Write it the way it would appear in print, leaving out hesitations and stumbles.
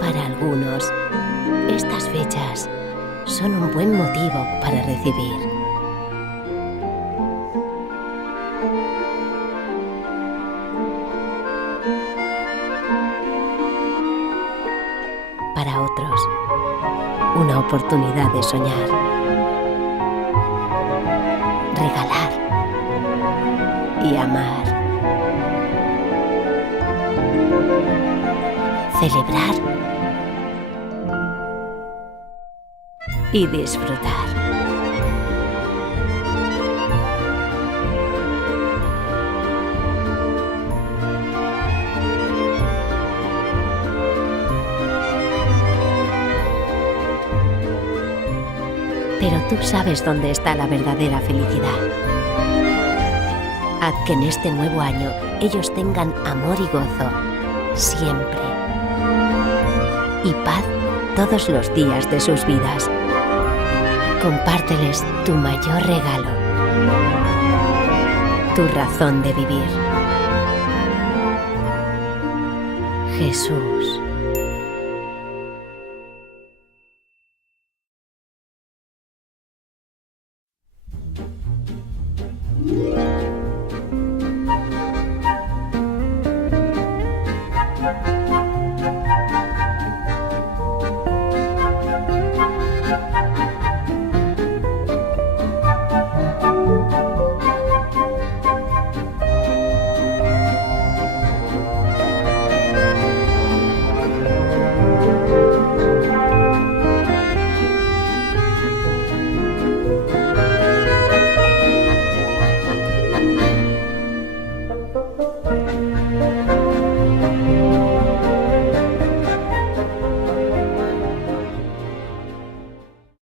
Para algunos, estas fechas son un buen motivo para recibir. Para otros, una oportunidad de soñar, regalar y amar, celebrar y disfrutar. Pero tú sabes dónde está la verdadera felicidad. Haz que en este nuevo año ellos tengan amor y gozo, siempre. Y paz todos los días de sus vidas. Compárteles tu mayor regalo, tu razón de vivir. Jesús.